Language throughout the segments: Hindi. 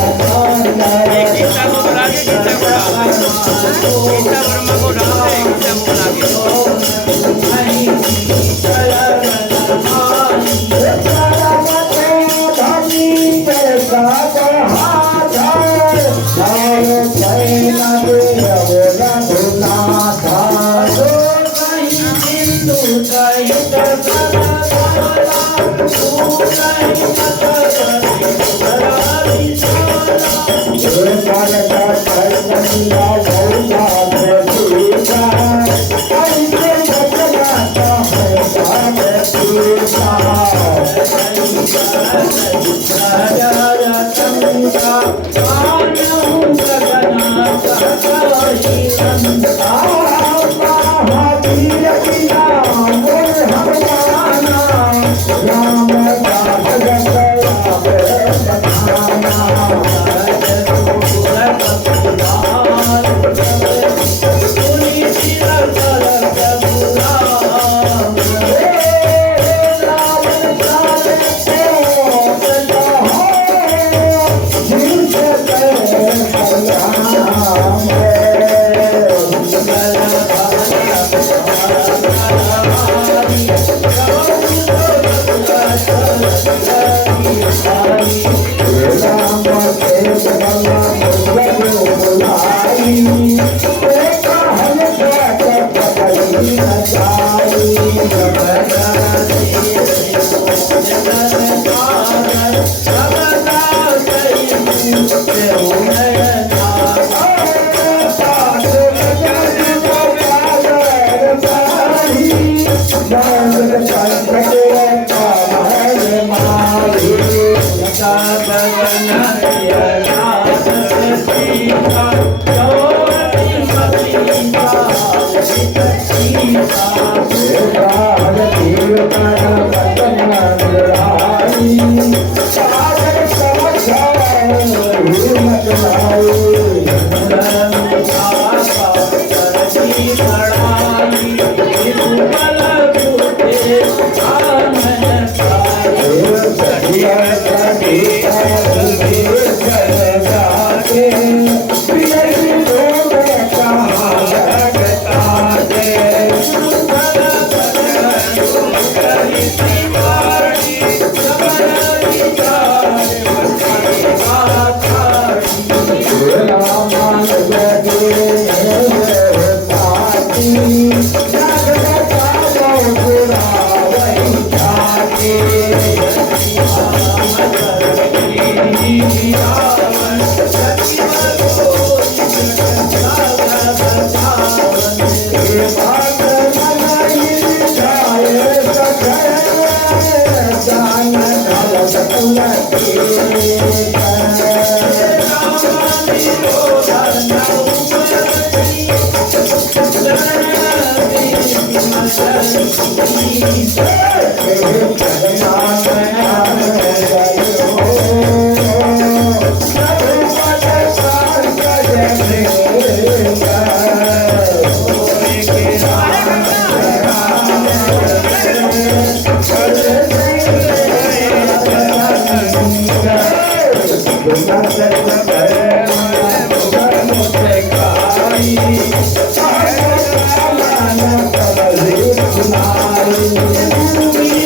एक ही साल में बना के खींचा पड़ा गीता ब्रह्मा को डालते हैं गीता को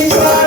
Thank you.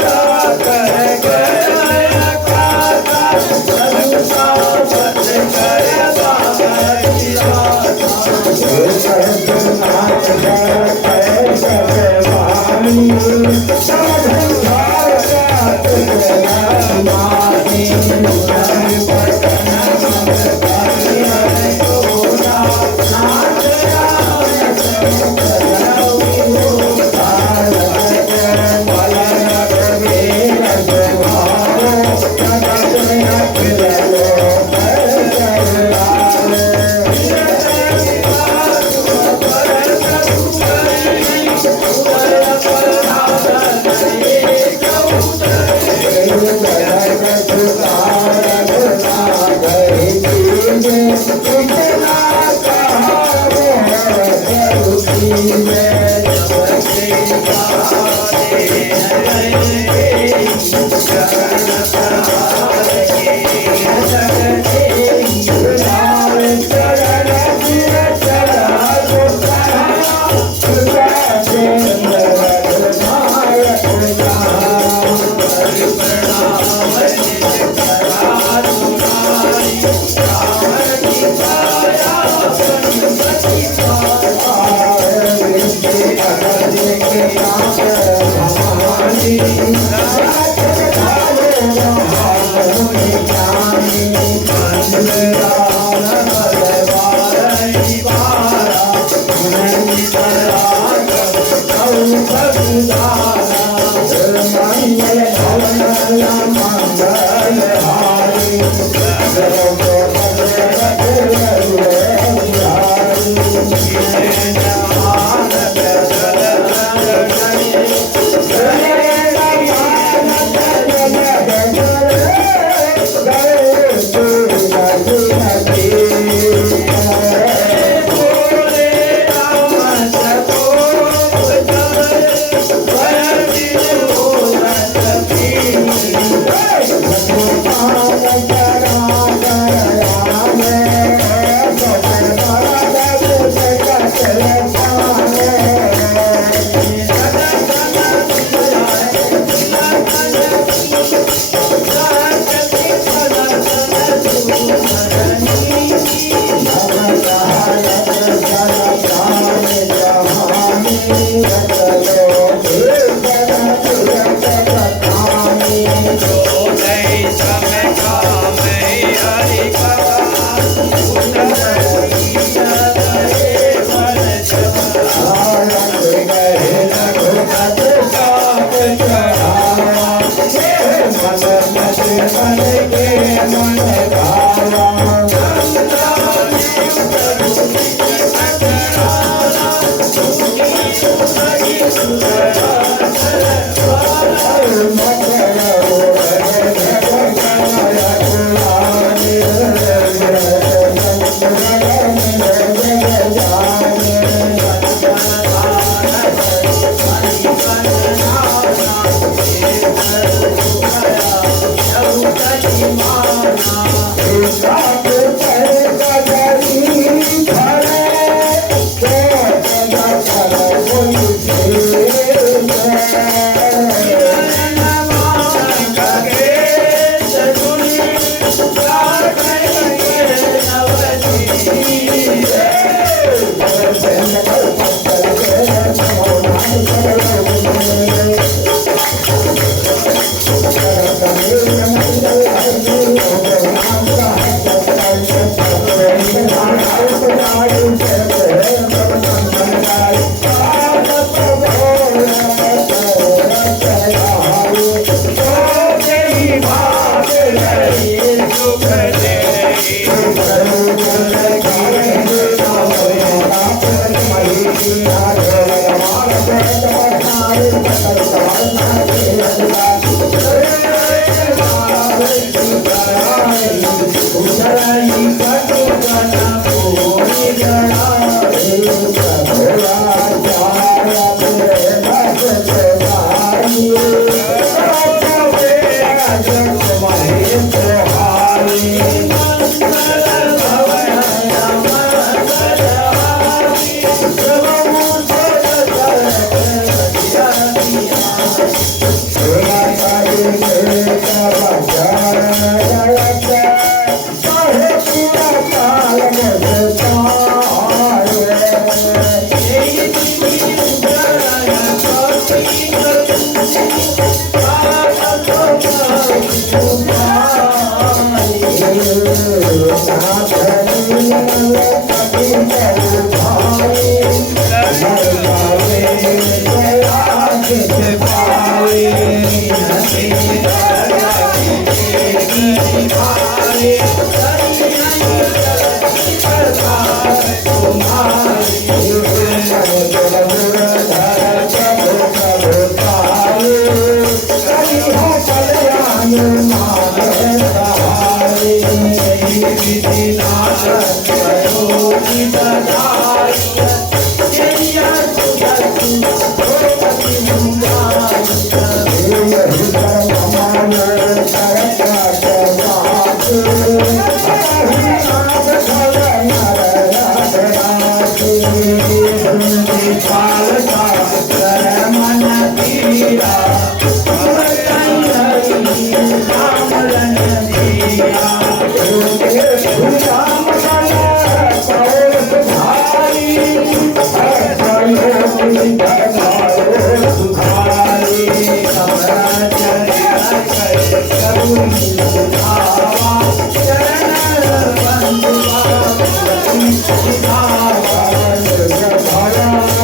Bye.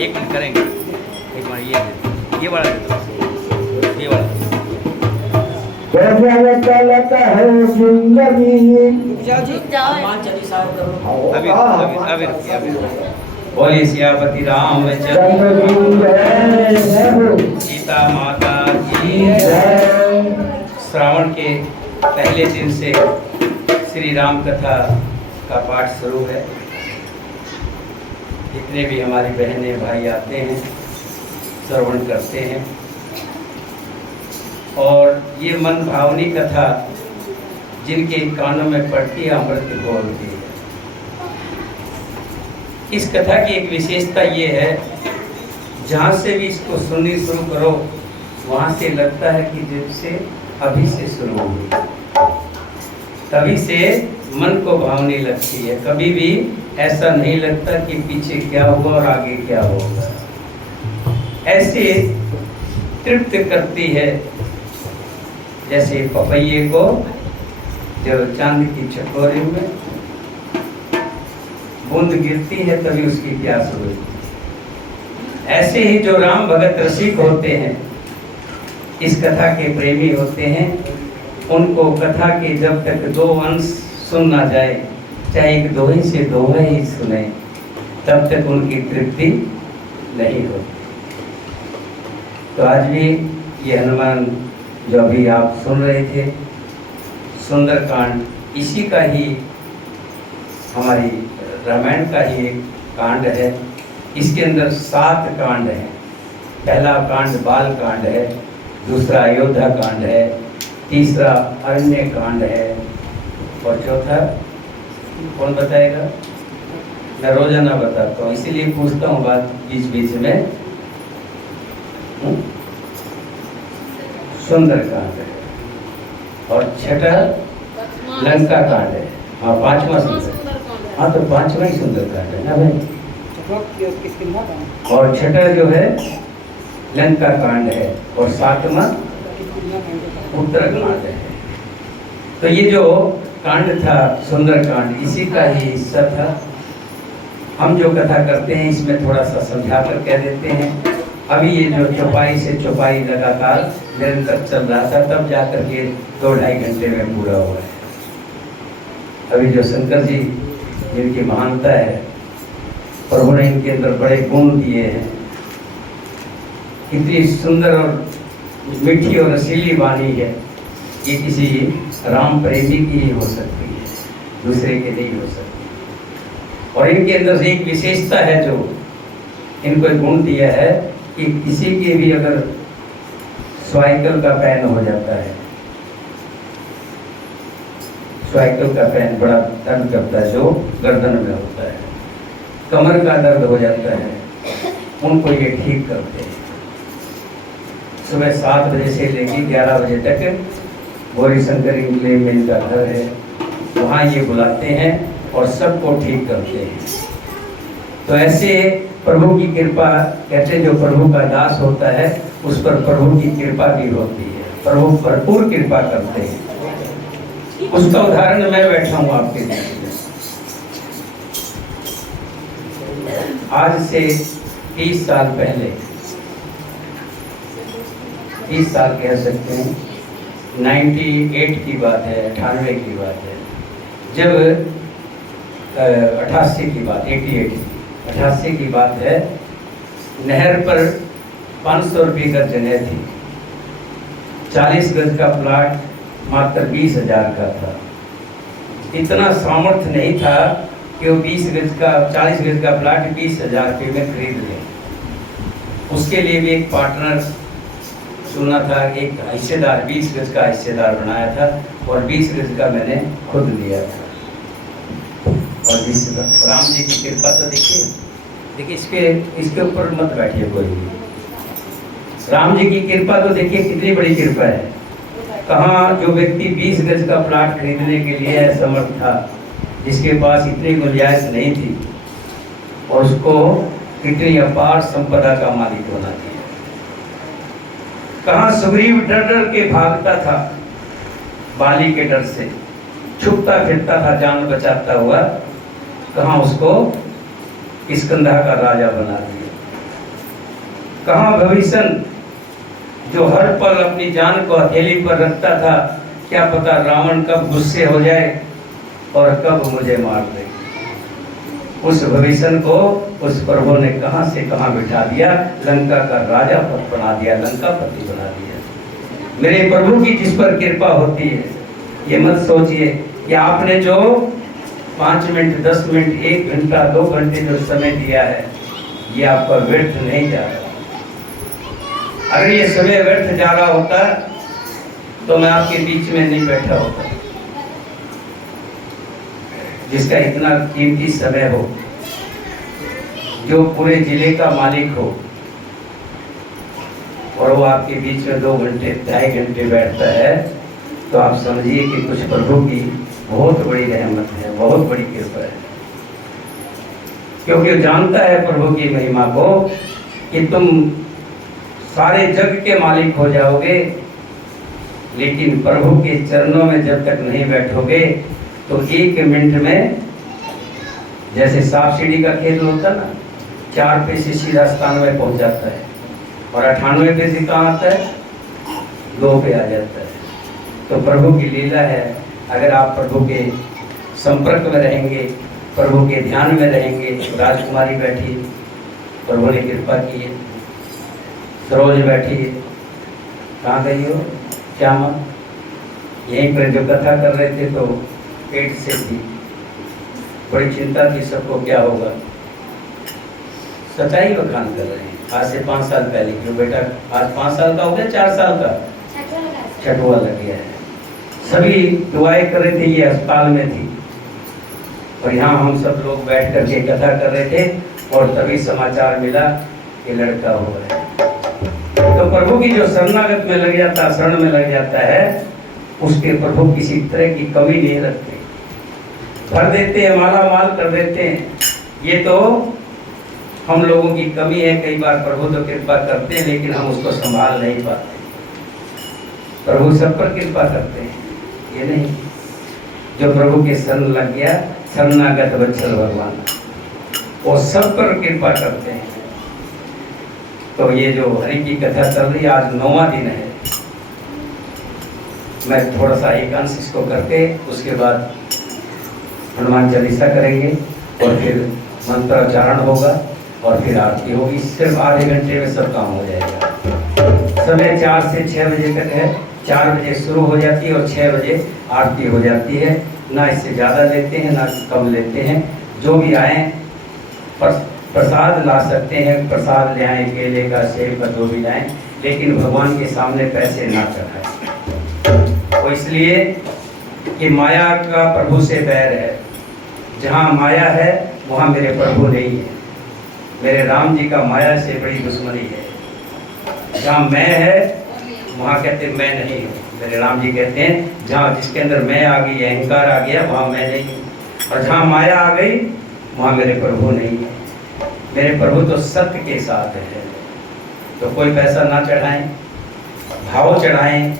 एक मिनट करेंगे। एक बार ये वाला दे दो, ये वाला अभी अभी रुकिए, अभी बोलिए सियापति रामचंद्र सीता माता की जय। श्रावण के पहले दिन से श्री राम कथा का पाठ शुरू है। जितने भी हमारी बहनें भाई आते हैं, श्रवण करते हैं, और ये मन भावनी कथा जिनके कानों में पड़ती है अमृत बोलती है। इस कथा की एक विशेषता ये है, जहाँ से भी इसको सुननी शुरू करो वहाँ से लगता है कि जैसे अभी से शुरू होगी, तभी से मन को भावनी लगती है। कभी भी ऐसा नहीं लगता कि पीछे क्या होगा और आगे क्या होगा। ऐसे तृप्त करती है जैसे पपैये को जब चांद की चकोरी में बूंद गिरती है तभी उसकी प्यास होती है। ऐसे ही जो राम भगत रसिक होते हैं, इस कथा के प्रेमी होते हैं, उनको कथा के जब तक दो अंश सुन ना जाए, चाहे एक दोहे से दोहे ही सुने, तब तक उनकी तृप्ति नहीं होती। तो आज भी ये हनुमान जो अभी आप सुन रहे थे, सुंदरकांड, इसी का ही हमारी रामायण का ही एक कांड है। इसके अंदर 7 कांड हैं। पहला कांड बाल कांड है, दूसरा अयोध्या कांड है, तीसरा अरण्य कांड है, और चौथा कौन बताएगा? मैं रोजाना बताता हूँ, इसीलिए पूछता हूँ बात बीच बीच में। सुंदरकांड है, और छठा लंका कांड है। हाँ, 5वां सुंदर, हाँ तो 5वां ही सुंदरकांड है ना भाई। और छठा जो है लंका कांड है, और 7वां उत्तरकांड है। तो ये जो कांड था सुंदरकांड, इसी का ही हिस्सा था। हम जो कथा करते हैं इसमें थोड़ा सा समझा कर कह देते हैं। अभी ये जो चौपाई से चौपाई लगातार निरंतर चल रहा था, तब जाकर के 2-2.5 घंटे में पूरा हुआ है। अभी जो शंकर जी जिनकी महानता है, प्रभु ने इनके अंदर बड़े गुण दिए हैं। इतनी सुंदर और मीठी और रसीली वाणी है, ये किसी राम प्रेमी की ही हो सकती है, दूसरे के नहीं हो सकती। और इनके अंदर से एक विशेषता है जो इनको एक गुण दिया है कि किसी के भी अगर स्वाइकल का पैन हो जाता है, स्वाइकल का पैन बड़ा दर्द करता है, जो गर्दन में होता है, कमर का दर्द हो जाता है, उनको ये ठीक करते हैं। सुबह 7 बजे से लेकर 11 बजे तक गौरी शंकर इंग्लैंड में इनका घर है, वहाँ ये बुलाते हैं और सबको ठीक करते हैं। तो ऐसे प्रभु की कृपा, कहते हैं जो प्रभु का दास होता है उस पर प्रभु की कृपा भी होती है, प्रभु भरपूर कृपा करते हैं। उसका उदाहरण मैं बैठा हूँ आपके लिए। आज से 30 साल पहले, 30 साल कह सकते हैं, 98 की बात है, 98 की बात है, जब 88 की बात, 88 की बात है। नहर पर 500 रुपये गज जगह थी, 40 गज का प्लाट मात्र 20,000 का था। इतना सामर्थ्य नहीं था कि वो 40 गज का प्लाट 20,000 रुपये में खरीद ले। उसके लिए भी एक पार्टनर चुना था, एक हिस्सेदार, 20 गज का हिस्सेदार बनाया था और 20 गज का मैंने खुद लिया था। और 20 गज, राम जी की कृपा तो देखिए, इसके ऊपर मत बैठिए कोई भी। राम जी की कृपा तो देखिए कितनी बड़ी कृपा है। कहाँ जो व्यक्ति 20 गज का प्लाट खरीदने के लिए असमर्थ था, जिसके पास इतनी गुंजाइश नहीं थी, और उसको कितनी अपार संपदा का मालिक होना चाहिए। कहाँ सुग्रीव डर डर के भागता था, बाली के डर से छुपता फिरता था जान बचाता हुआ, कहाँ उसको किष्किंधा का राजा बना दिया। कहाँ भविष्य जो हर पल अपनी जान को हथेली पर रखता था, क्या पता रावण कब गुस्से हो जाए और कब मुझे मार दे। उस भविष्य को उस प्रभु ने कहां से कहां बिठा दिया, लंका का राजा बना दिया, लंकापति बना दिया। मेरे प्रभु की जिस पर कृपा होती है, ये मत सोचिए कि आपने जो 5 मिनट, 10 मिनट, 1 घंटा, 2 घंटे जो समय दिया है, ये आपका व्यर्थ नहीं जा रहा। अगर ये समय व्यर्थ जा रहा होता तो मैं आपके बीच में नहीं बैठा होता। जिसका इतना कीमती समय हो, जो पूरे जिले का मालिक हो, और वो आपके बीच में 2 घंटे, 2.5 घंटे बैठता है, तो आप समझिए कि कुछ प्रभु की बहुत बड़ी रहमत है, बहुत बड़ी कृपा है। क्योंकि जानता है प्रभु की महिमा को कि तुम सारे जग के मालिक हो जाओगे, लेकिन प्रभु के चरणों में जब तक नहीं बैठोगे तो 1 मिनट में, जैसे सांप सीढ़ी का खेल होता ना, 4 पे से सीधा 97 पहुंच जाता है, और 98 पे से कहाँ आता है, 2 पे आ जाता है। तो प्रभु की लीला है। अगर आप प्रभु के संपर्क में रहेंगे, प्रभु के ध्यान में रहेंगे। राजकुमारी बैठी, प्रभु ने कृपा की है। सरोज बैठी है, कहाँ गई हो? श्यामा यहीं पर जो कथा कर रहे थे तो पेट से थी, बड़ी चिंता थी सबको क्या होगा। सच्चाई बखान कर रहे हैं। आज से 5 साल पहले जो बेटा आज 5 साल का हो गया, 4 साल का छठवा लग गया है। सभी दुआएं कर रहे थे, ये अस्पताल में थी, और यहाँ हम सब लोग बैठ कर के कथा कर रहे थे, और तभी समाचार मिला कि लड़का हो गया। तो प्रभु की जो शरणागत में लग जाता, शरण में लग जाता है, उसके प्रभु किसी तरह की कमी नहीं रखते, भर देते हैं, माला माल कर देते हैं। ये तो हम लोगों की कमी है। कई बार प्रभु तो कृपा करते हैं, लेकिन हम उसको संभाल नहीं पाते। प्रभु सब पर कृपा करते हैं, ये नहीं। जो प्रभु के शरण लग गया, शरणागत वत्सल भगवान, वो सब पर कृपा करते हैं। तो ये जो हरि की कथा चल रही है, आज 9वां दिन है। मैं थोड़ा सा एकांश इसको करके उसके बाद हनुमान चालीसा करेंगे, और फिर मंत्रोच्चारण होगा, और फिर आरती होगी। सिर्फ आधे घंटे में सब काम हो जाएगा। समय 4 से 6 बजे तक है। 4 बजे शुरू हो जाती है और 6 बजे आरती हो जाती है। ना इससे ज़्यादा लेते हैं ना कम लेते हैं। जो भी आए प्रसाद ला सकते हैं, प्रसाद ले आएँ, केले का, सेब का, जो भी लाएँ, लेकिन भगवान के सामने पैसे ना चढ़ाएं। वो इसलिए कि माया का प्रभु से बैर है। जहाँ माया है वहाँ मेरे प्रभु नहीं है। मेरे राम जी का माया से बड़ी दुश्मनी है। जहाँ मैं है वहाँ कहते मैं नहीं हूँ। मेरे राम जी कहते हैं जहाँ जिसके अंदर मैं आ गई, अहंकार आ गया, वहाँ मैं नहीं हूँ। और जहाँ माया आ गई वहाँ मेरे प्रभु नहीं है। मेरे प्रभु तो सत्य के साथ है। तो कोई पैसा ना चढ़ाएं, भाव चढ़ाएं,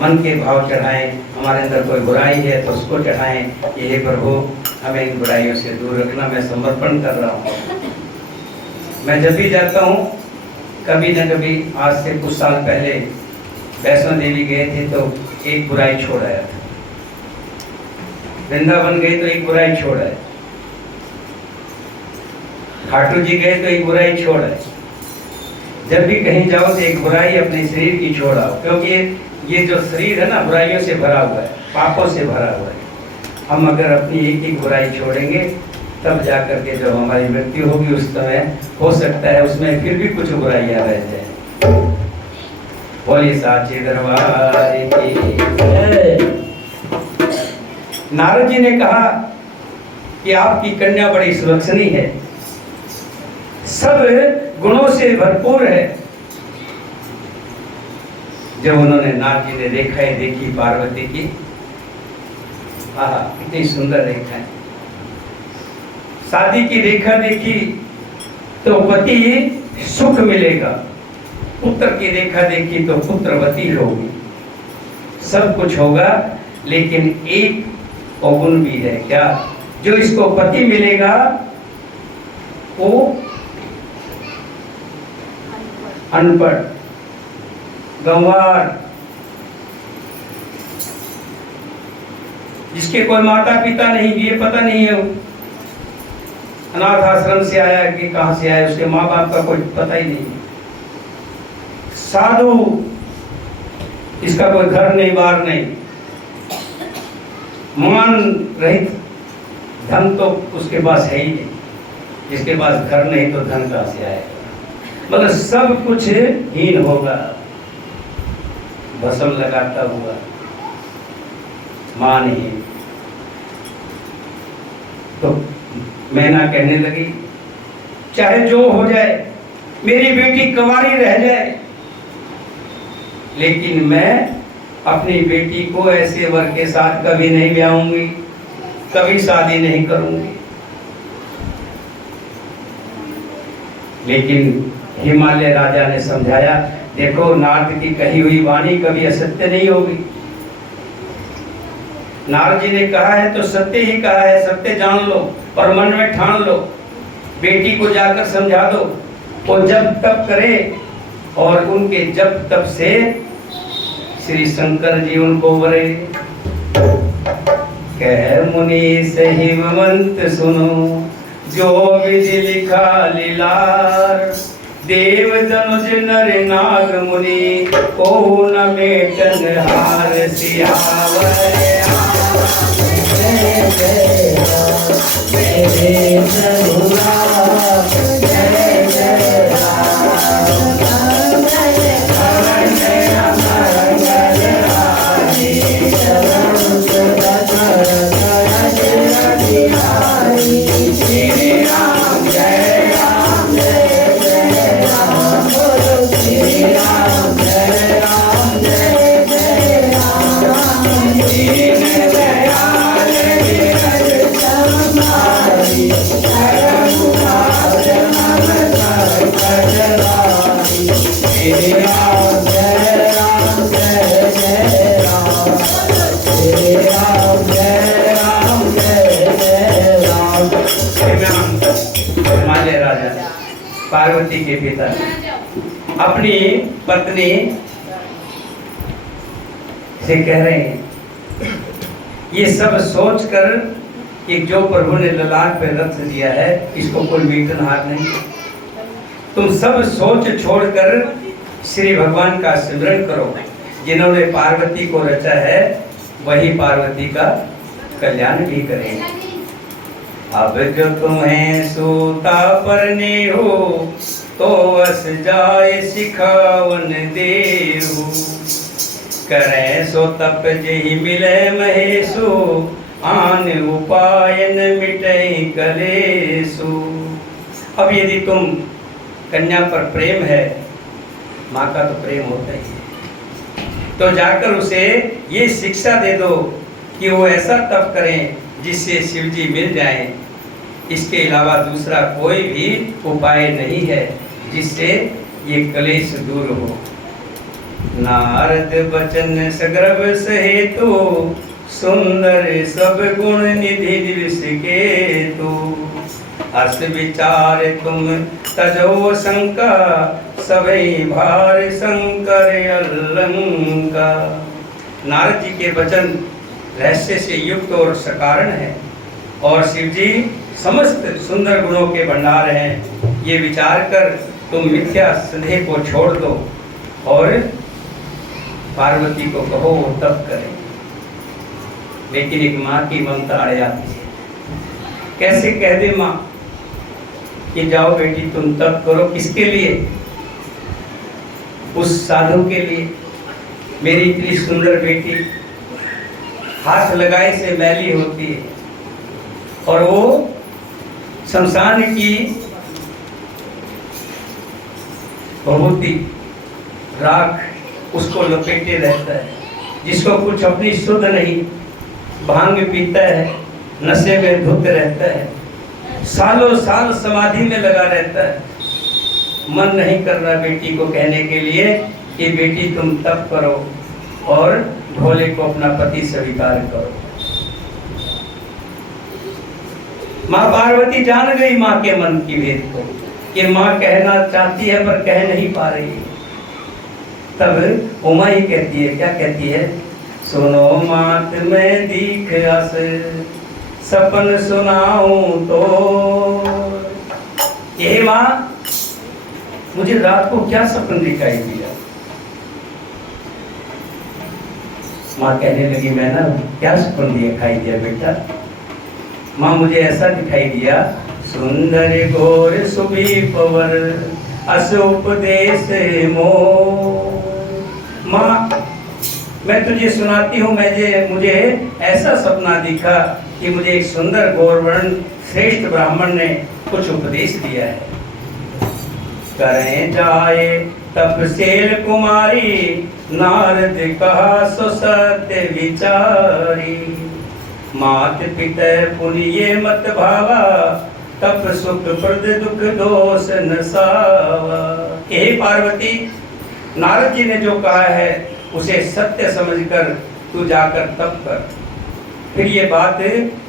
मन के भाव चढ़ाएं। हमारे अंदर कोई बुराई है तो उसको चढ़ाएं। ये प्रभु हमें इन बुराइयों से दूर रखना, मैं समर्पण कर रहा हूँ। मैं जब भी जाता हूँ, कभी न कभी, आज से कुछ साल पहले वैष्णो देवी गए थे तो एक बुराई छोड़ आया था, वृंदावन गए तो एक बुराई छोड़ आए, खाटू जी गए तो एक बुराई छोड़ आए। जब भी कहीं जाओ तो एक बुराई अपने शरीर की छोड़ आओ, क्योंकि ये जो शरीर है ना बुराइयों से भरा हुआ है, पापों से भरा हुआ है। हम अगर अपनी एक एक बुराई छोड़ेंगे तब जाकर के जब हमारी मृत्यु होगी उस समय हो सकता है उसमें फिर भी कुछ बुराइयां रह जाए। बोलिए साचे दरबार की। नारद जी ने कहा कि आपकी कन्या बड़ी सुलक्षणी है, सब गुणों से भरपूर है। जब उन्होंने नारद जी ने देखी पार्वती की, आहा कितनी सुंदर रेखा है। शादी की रेखा देखी तो पति सुख मिलेगा, पुत्र की रेखा देखी तो पुत्रवती होगी, सब कुछ होगा। लेकिन एक अवगुण भी है, क्या? जो इसको पति मिलेगा वो अनपढ़, गंवार, जिसके कोई माता पिता नहीं, ये पता नहीं है, अनाथ आश्रम से आया कि कहां से आया, उसके माँ बाप का कोई पता ही नहीं। साधु, इसका कोई घर नहीं, बार नहीं, मान रहित, धन तो उसके पास है ही नहीं, जिसके पास घर नहीं तो धन कहां से आएगा? मतलब सब कुछ हीन होगा, भस्म लगाता हुआ, मान ही। तो मैना कहने लगी, चाहे जो हो जाए, मेरी बेटी कुंवारी रह जाए, लेकिन मैं अपनी बेटी को ऐसे वर के साथ कभी नहीं ब्याहूंगी, कभी शादी नहीं करूंगी। लेकिन हिमालय राजा ने समझाया, देखो नारद की कही हुई वाणी कभी असत्य नहीं होगी। नारद जी ने कहा है तो सत्य ही कहा है, सत्य जान लो और मन में ठान लो। बेटी को जाकर समझा दो, वो जब तप करे, और उनके जब तप से श्री शंकर जी उनको वरे। कह मुनि सही मंत्र सुनो, जो विधि लिखा लीलार, देव धनुज नर नाग मुनि, को न मेटन हार। सियावर जय जय जय रघुनाथ, जय जय पार्वती के पिता अपनी पत्नी से कह रहे हैं, ये सब सोचकर कि जो प्रभु ने ललाट पे रख दिया है, इसको कोई मीटनहार नहीं। तुम सब सोच छोड़कर श्री भगवान का सिमरन करो। जिन्होंने पार्वती को रचा है वही पार्वती का कल्याण भी करेंगे। अब जो तुम्हें सूता परने हो, तो अस जाए सिखावन देहु। करें सो तप जेहि मिले महेशु, आन उपायन मिटे कलेसु। अब यदि तुम कन्या पर प्रेम है, माँ का तो प्रेम होता ही है, तो जाकर उसे ये शिक्षा दे दो कि वो ऐसा तप करें जिससे शिव जी मिल जाएं। इसके अलावा दूसरा कोई भी उपाय नहीं है जिससे ये कलेश दूर हो। नारद बचन सगर्भ सहेतु, सुंदर सब गुण निधि दिवस के तू। अस विचार तुम तजो शंका, सभई भार शंकर अलंका। नारद जी के वचन रहस्य से युक्त और सकारण है और शिव जी समस्त सुंदर गुणों के भंडार हैं। ये विचार कर तुम मिथ्या संदेह को छोड़ दो और पार्वती को कहो वो तप करे। लेकिन एक माँ की ममता अड़ जाती है। कैसे कह दे माँ कि जाओ बेटी तुम तप करो, किसके लिए? उस साधु के लिए। मेरी इतनी सुंदर बेटी हाथ लगाए से मैली होती है और वो शमशान की भभूति राख उसको लपेटे रहता है, जिसको कुछ अपनी शुद्ध नहीं, भांग पीता है, नशे में धुत रहता है, सालों साल समाधि में लगा रहता है। मन नहीं कर रहा बेटी को कहने के लिए कि बेटी तुम तप करो और भोले को अपना पति स्वीकार करो। माँ पार्वती जान गई माँ के मन की भेद को कि माँ कहना चाहती है पर कह नहीं पा रही। तब उमा ही कहती है, क्या कहती है? सुनो मात में दीख अस, सपन सुनाऊं तो। ये माँ मुझे रात को क्या सपन दिखाई दिया? माँ कहने लगी मैं ना क्या सपन दिखाई दिया बेटा? माँ मुझे ऐसा दिखाई दिया, सुंदर घोर सुबी पवर अस उपदेश मो। माँ मैं तुझे सुनाती हूँ, मुझे ऐसा सपना दिखा कि मुझे एक सुंदर गौरवर्ण श्रेष्ठ ब्राह्मण ने कुछ उपदेश दिया है। करें जाए तपसेल कुमारी, नारद कहा सो सत्य विचारी। मात पिता पुनिये मत भावा, तप सुख प्रद दुख दोष नसावा। हे पार्वती, नारद जी ने जो कहा है उसे सत्य समझकर तू जाकर तप कर। फिर ये बात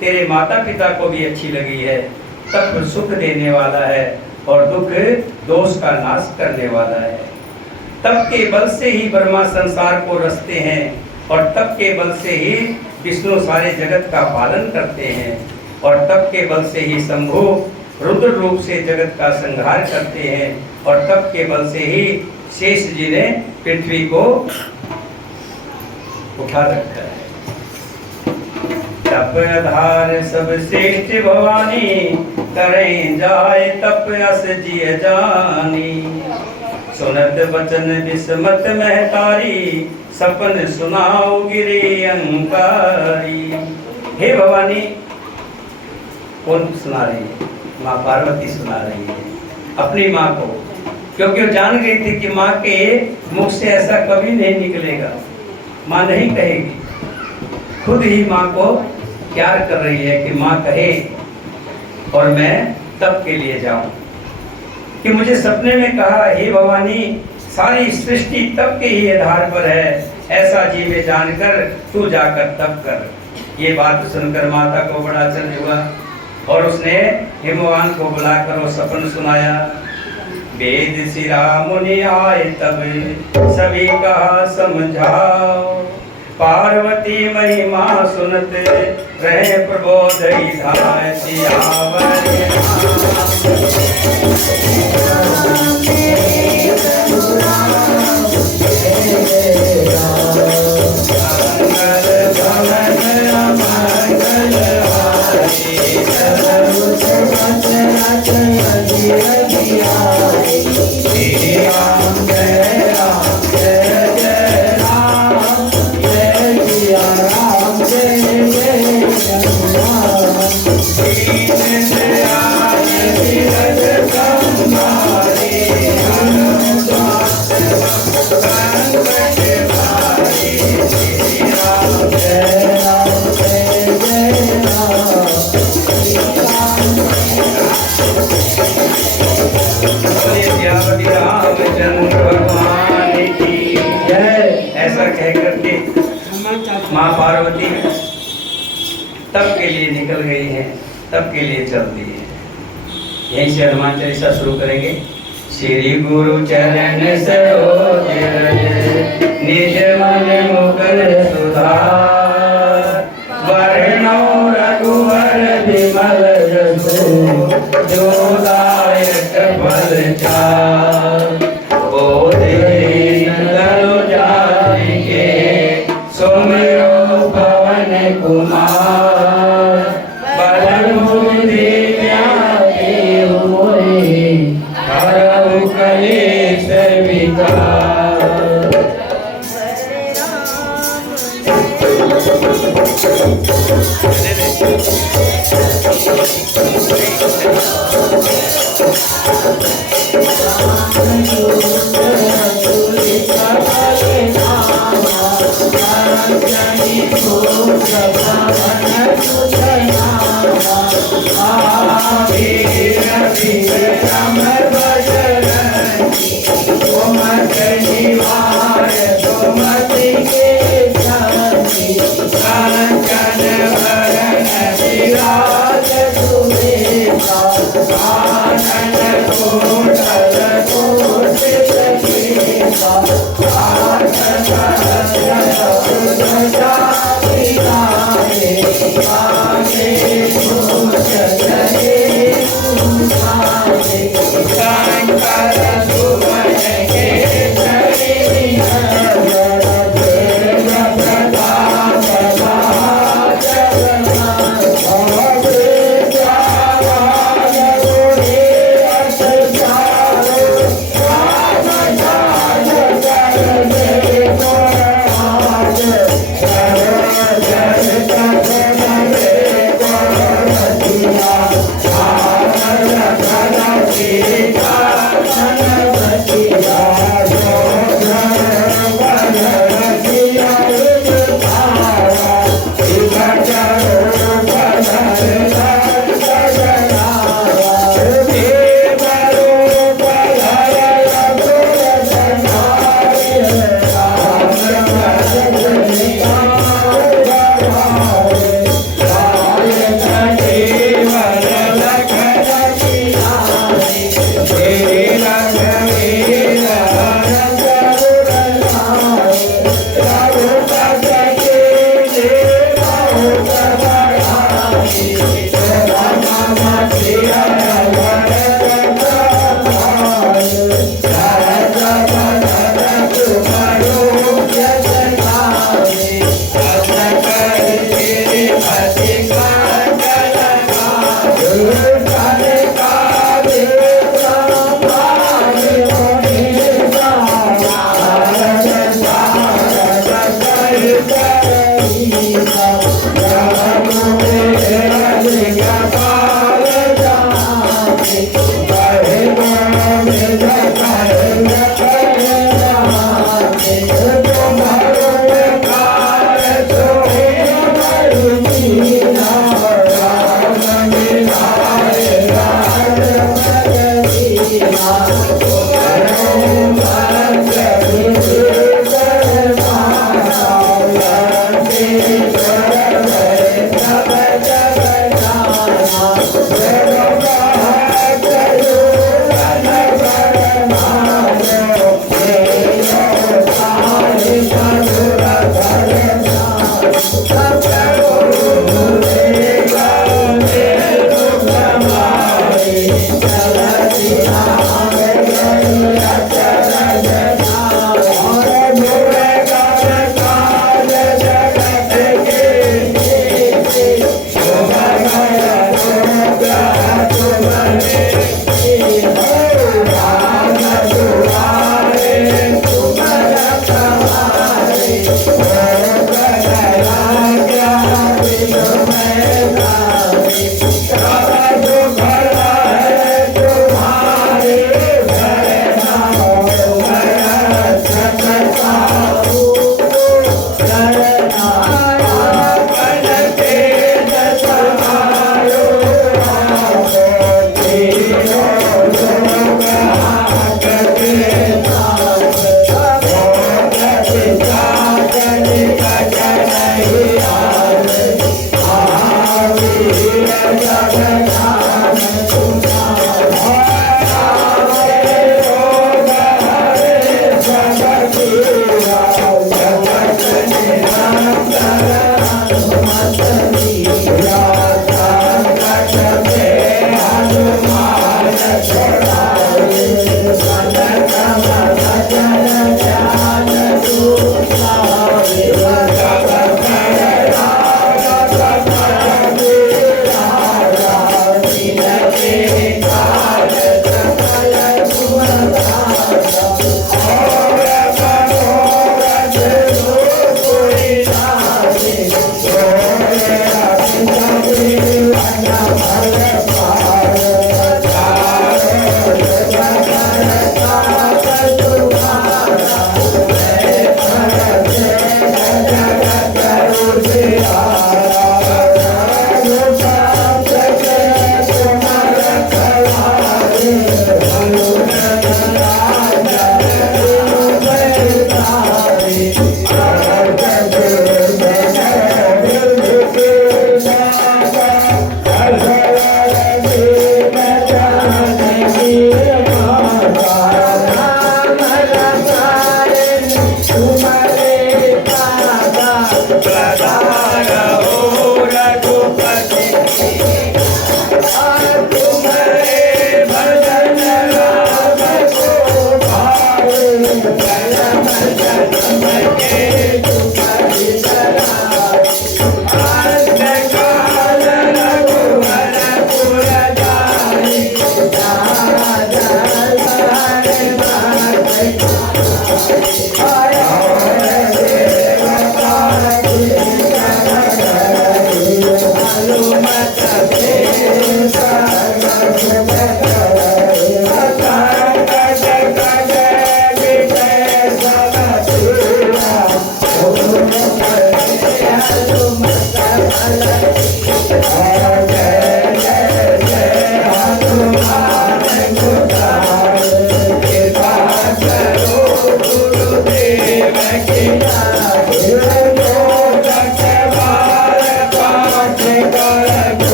तेरे माता पिता को भी अच्छी लगी है। तप सुख देने वाला है और दुख दोष का नाश करने वाला है। तप के बल से ही ब्रह्मा संसार को रचते हैं और तप के बल से ही विष्णु सारे जगत का पालन करते हैं और तप के बल से ही शंभु रुद्र रूप से जगत का संहार करते हैं और तप के बल से ही शेष जी ने पृथ्वी को उठा रखा है। तप आधार सब श्रेष्ठ भवानी, करें जाए तप अस जिय जानी। सुनत बचन विस्मत महतारी, सपन सुनाओ गिरे अंकारी। हे भवानी, कौन सुना रही है? माँ पार्वती सुना रही है अपनी माँ को, क्योंकि वो जान गई थी कि माँ के मुख से ऐसा कभी नहीं निकलेगा। माँ नहीं कहेगी, खुद ही माँ को प्यार कर रही है कि माँ कहे और मैं तप के लिए जाऊं। कि मुझे सपने में कहा, हे भवानी सारी सृष्टि तप के ही आधार पर है, ऐसा जी में जानकर तू जाकर तप कर। ये बात सुनकर माता को बड़ा आश्चर्य हुआ और उसने हिमवान को बुलाकर वो सपन सुनाया। वेद सिरा मुनि आए तब, सभी कहा समझाओ। पार्वती महिमा सुनत रहे प्रबोधई धाय सियावर। माँ पार्वती तप के लिए निकल गई हैं, तप के लिए चल दी है। यहीं से हनुमान चालीसा शुरू करेंगे। श्री गुरु चरण सरोज रज, निज मन मुकुर सुधार, वरणो रघुवर विमल जसु, जो दायक फल चार। बोधि नन्दन जानिके, सुमिरो पवन कुमार, बल बुद्धि कलेश विकार।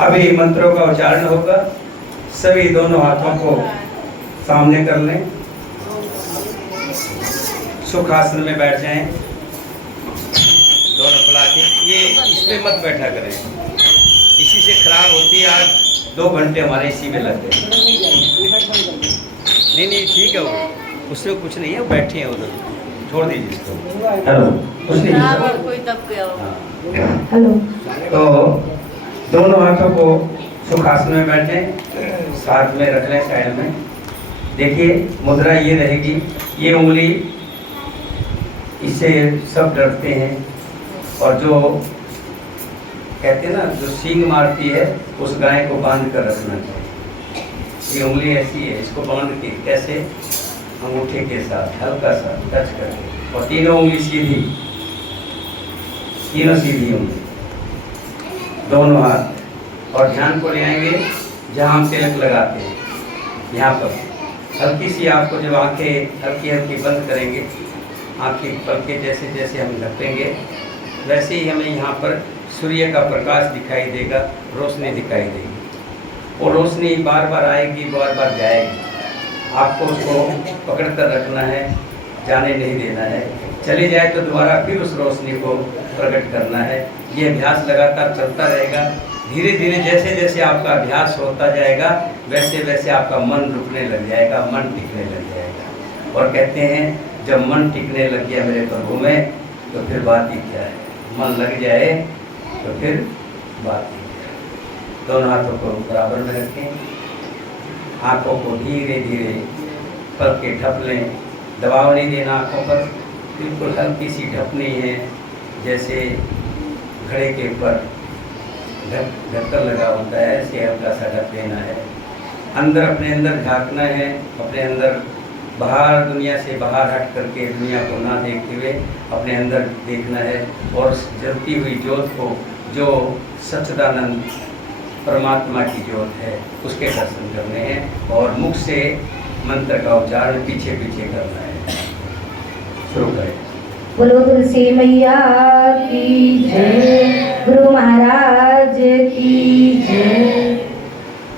अभी मंत्रों का उच्चारण होगा। सभी दोनों हाथों को सामने कर लें, सुखासन में बैठ जाएं, दोनों फैला के। ये इस पे मत बैठा करें, इसी से खराब होती है। आज 2 घंटे हमारे इसी में लग गए। नहीं ठीक है, वो उससे कुछ नहीं है, वो बैठे हैं उधर, छोड़ दीजिए इसको। हेलो, कुछ नहीं, कोई दब गया होगा। हेलो। तो दोनों हाथों को सुखासन में बैठें, साथ में रख लें साइड में। देखिए मुद्रा ये रहेगी, ये उंगली, इससे सब डरते हैं। और जो कहते हैं ना, जो सींग मारती है उस गाय को बांध कर रखना चाहिए। ये उंगली ऐसी है, इसको बांध के कैसे, अंगूठे के साथ हल्का सा टच करके, और तीनों उंगली सीधी, तीनों सीधी उंगली, दोनों हाथ। और ध्यान को ले आएंगे जहाँ हम तिलक लगाते हैं, यहाँ पर हल्की सी, आपको जब आंखें हल्की हल्की बंद करेंगे, आंखें पलके जैसे जैसे हम ढकेंगे, वैसे ही हमें यहाँ पर सूर्य का प्रकाश दिखाई देगा, रोशनी दिखाई देगी। और रोशनी बार बार आएगी, बार बार जाएगी। आपको उसको पकड़ कर रखना है, जाने नहीं देना है। चली जाए तो दोबारा फिर उस रोशनी को प्रकट करना है। ये अभ्यास लगातार चलता रहेगा। धीरे धीरे जैसे जैसे आपका अभ्यास होता जाएगा, वैसे वैसे आपका मन रुकने लग जाएगा, मन टिकने लग जाएगा। और कहते हैं जब मन टिकने लग गया मेरे प्रभु में, तो फिर बात ही क्या है। मन लग जाए तो फिर बात ही क्या है। दोनों हाथों को बराबर में रखें, आँखों को धीरे धीरे पल के ढप लें। दबाव नहीं देना आँखों पर, बिल्कुल हल्की सी ढपनी है, जैसे घड़े के ऊपर ढक्कन लगा होता है, ऐसे हल्का सा ढक देना है। अंदर अपने अंदर झांकना है, अपने अंदर, बाहर दुनिया से बाहर हट करके दुनिया को ना देखते हुए अपने अंदर देखना है। और जलती हुई ज्योत को, जो सच्चिदानंद परमात्मा की ज्योत है, उसके दर्शन करने हैं। और मुख से मंत्र का उच्चारण पीछे पीछे करना है। शुरू करें। बोलो तुलसी मैया की जय, गुरु महाराज की जय।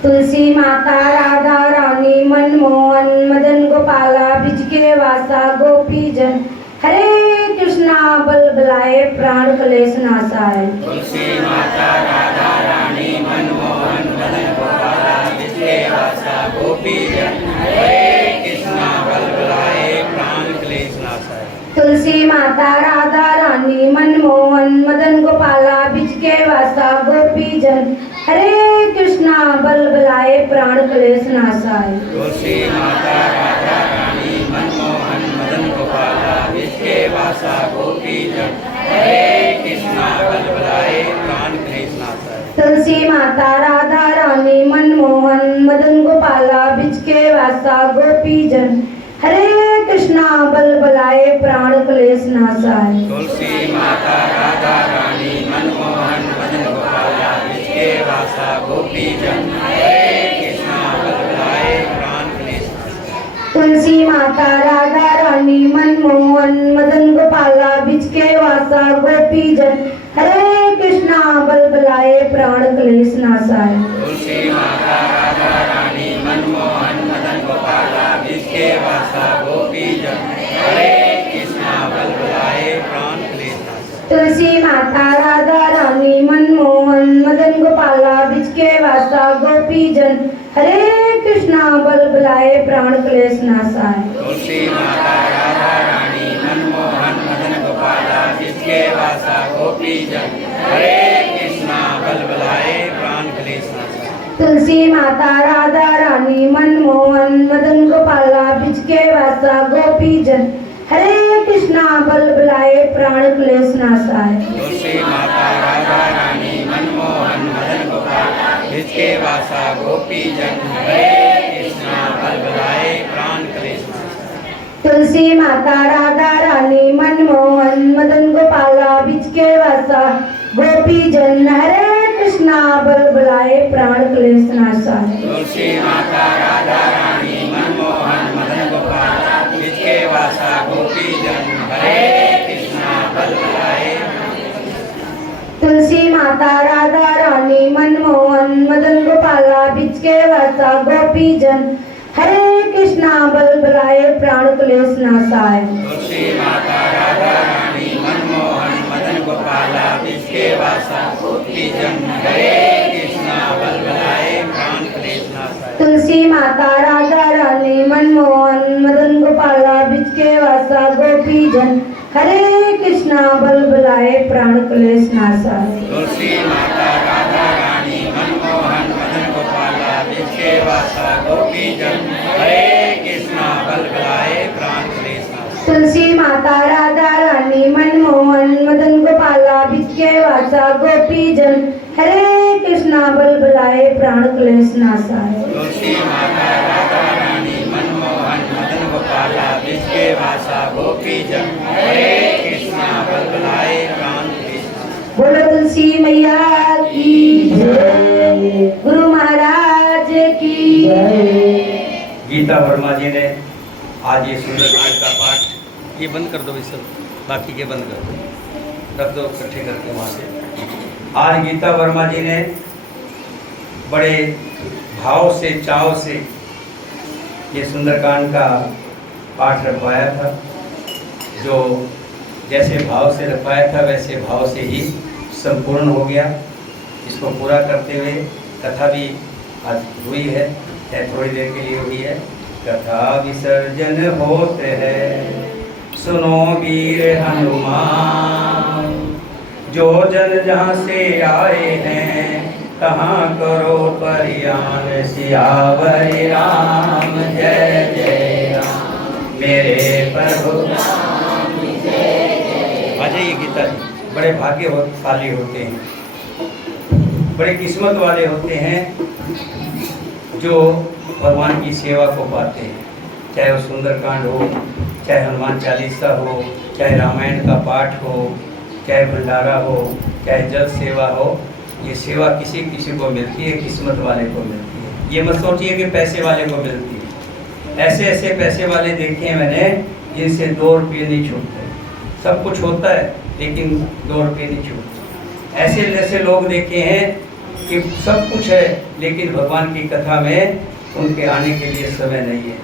तुलसी माता राधा रानी मनमोहन मदन गोपाला बिज के वासा गोपी जन, हरे कृष्णा बल बलाए प्राण क्लेश नाशाय। तुलसी माता राधा रानी मनमोहन मदन गोपाला बिज के वासा गोपी जन, हरे कृष्णा बल बलाए प्राण क्लेश नाशाय। तुलसी माता राधा रानी मनमोहन मदन गोपाला बिज के वासा गोपी जन, हरे कृष्णा बल बलाए प्राण क्लेश नाशाय। तुलसी माता राधा रानी मनमोहन मदन गोपाला बिज के वासा गोपी जन, हरे कृष्णा बल बलाए प्राण क्लेश नाशाय। तुलसी माता राधा रानी मनमोहन मदन गोपाला बिज के वासा गोपी जन, हरे कृष्णा बल बलाए प्राण क्लेश नाशाय। तुलसी माता राधा रानी मनमोहन मदन गोपाला बिज के वासा गोपी जन, हरे कृष्णा बल बलाए प्राण क्लेश नाशाय। तुलसी माता राधा रानी मनमोहन मदन गोपाला बिज के वासा गोपी जन, हरे कृष्णा बल बलाए प्राण क्लेश नाशाय। तुलसी माता राधा रानी मनमोहन मदन गोपाला बिज के वासा गोपी जन, हरे कृष्णा बल बलाए प्राण क्लेश नाशाय। तुलसी माता राधा रानी मनमोहन मदन गोपाला बिज के वासा गोपी जन, हरे कृष्णा बल बलाए प्राण क्लेश नाशाय। तुलसी माता राधा रानी मनमोहन मदन गोपाला बिज के वासा गोपी जन, हरे कृष्णा बल बलाए प्राण क्लेश नाशाय। तुलसी माता राधा रानी मनमोहन मदन गोपाला बिज के वासा गोपी जन, हरे कृष्णा बल बलाए प्राण क्लेश नाशाय। तुलसी माता राधा रानी मनमोहन मदन गोपाला बिज के वासा गोपी जन, हरे कृष्णा बल बलाए प्राण क्लेश नाशाय। तुलसी माता राधा रानी मनमोहन मदन गोपाला बिज के वासा गोपी जन, हरे कृष्णा बल बलाए प्राण क्लेश नाशाय। तुलसी माता राधा रानी मनमोहन मदन गोपाला बिज के वासा गोपी जन, हरे कृष्णा बल बलाए। तुलसी माता राधा रानी मनमोहन बिच के वासा गोपी जन हरे कृष्णा बल बलाए प्राण क्लेश नाशाय। तुलसी माता राधा रानी मनमोहन मदन गोपाला विश्व वासा गोपी जन हरे कृष्णा बल बलाए प्राण क्लेश नाशाय। तुलसी माता राधा रानी मनमोहन मदन गोपाला बिच के वासा गोपी जन हरे कृष्णा बल बलाए प्राण क्लेश नाशाय। तुलसी माता राधा रानी मनमोहन मदन गोपाला विश्व वासा गोपी जन हरे कृष्णा बल बलाए प्राण क्लेश नाशाय। तुलसी माता राधा रानी मनमोहन मदन गोपाला बिच के वासा गोपी जन हरे कृष्णा बल बलाए प्राण क्लेश नाशाय। तुलसी माता राधा रानी मनमोहन मदन गोपाला विश्व वासा गोपी जन हरे कृष्णा बल बलाए प्राण क्लेश नाशाय। बोलो तुलसी मैया की जय, गुरु महाराज की जय। गीता वर्मा जी ने आज ये सुंदरकांड का पाठ, ये बंद कर दो, इसे बाकी के बंद कर दो, रख दो इकट्ठे करके वहाँ से। आज गीता वर्मा जी ने बड़े भाव से चाव से ये सुंदरकांड का पाठ रखवाया था। जो जैसे भाव से रखवाया था वैसे भाव से ही संपूर्ण हो गया। इसको पूरा करते हुए कथा भी आज हुई है, थोड़ी देर के लिए हुई है। कथा विसर्जन होते हैं, सुनो वीर हनुमान, जो जन जहाँ से आए हैं कहाँ करो परियान। सियावर राम जय जय राम, मेरे प्रभु आ जाइए गीता जी। बड़े भाग्यशाली होते हैं, बड़े किस्मत वाले होते हैं जो भगवान की सेवा को पाते हैं। चाहे वो सुंदरकांड हो, चाहे हनुमान चालीसा हो, चाहे रामायण का पाठ हो, चाहे भंडारा हो, चाहे जल सेवा हो। ये सेवा किसी किसी को मिलती है, किस्मत वाले को मिलती है। ये मत सोचिए कि पैसे वाले को मिलती है। ऐसे ऐसे पैसे वाले देखे हैं मैंने जिनसे 2 रुपये नहीं छूटते। सब कुछ होता है लेकिन 2 रुपये नहीं छूटते। ऐसे ऐसे लोग देखे हैं कि सब कुछ है लेकिन भगवान की कथा में उनके आने के लिए समय नहीं है।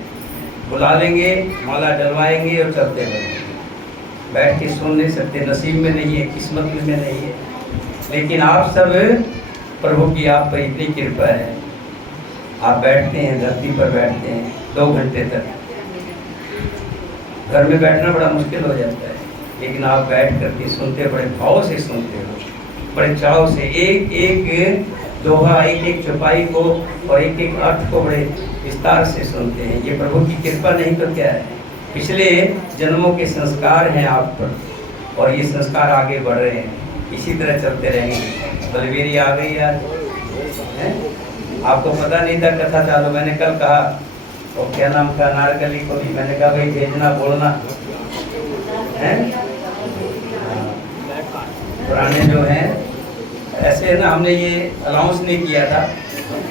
बुला लेंगे, माला डलवाएंगे और चलते रहेंगे। बैठ के सुन नहीं सकते, नसीब में नहीं है, किस्मत में नहीं है। लेकिन आप सब प्रभु की आप पर इतनी कृपा है, आप बैठते हैं, धरती पर बैठते हैं 2 घंटे तक। घर में बैठना बड़ा मुश्किल हो जाता है, लेकिन आप बैठ करके सुनते, बड़े भाव से सुनते हो, बड़े चाव से। एक एक दोहा, एक एक चौपाई को और एक एक अर्थ को बड़े विस्तार से सुनते हैं। ये प्रभु की कृपा नहीं तो क्या है? पिछले जन्मों के संस्कार हैं आप पर और ये संस्कार आगे बढ़ रहे हैं, इसी तरह चलते रहेंगे। बलवीरी आ गई आज, आपको पता नहीं था कथा चालू। मैंने कल कहा, और क्या नाम था, नारकली को भी मैंने कहा भाई भेजना, बोलना है। पुराने जो हैं ऐसे ना, हमने ये अनाउंस नहीं किया था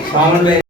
सावन में।